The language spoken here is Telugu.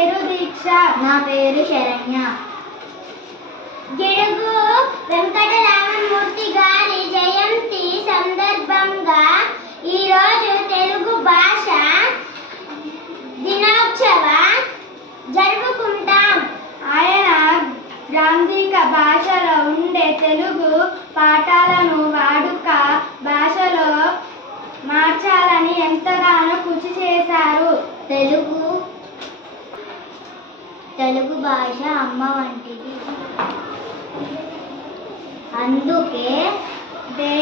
దీక్ష. నా పేరు శరణ్య. గిడుగు వెంకటరామమూర్తి గారి జయంతి సందర్భంగా ఈరోజు తెలుగు భాష దినోత్సవ జరుపుకుంటాం. ఆయన గ్రాంధిక భాషలో తెలుగు భాష అమ్మ వంటిది. అందుకే దే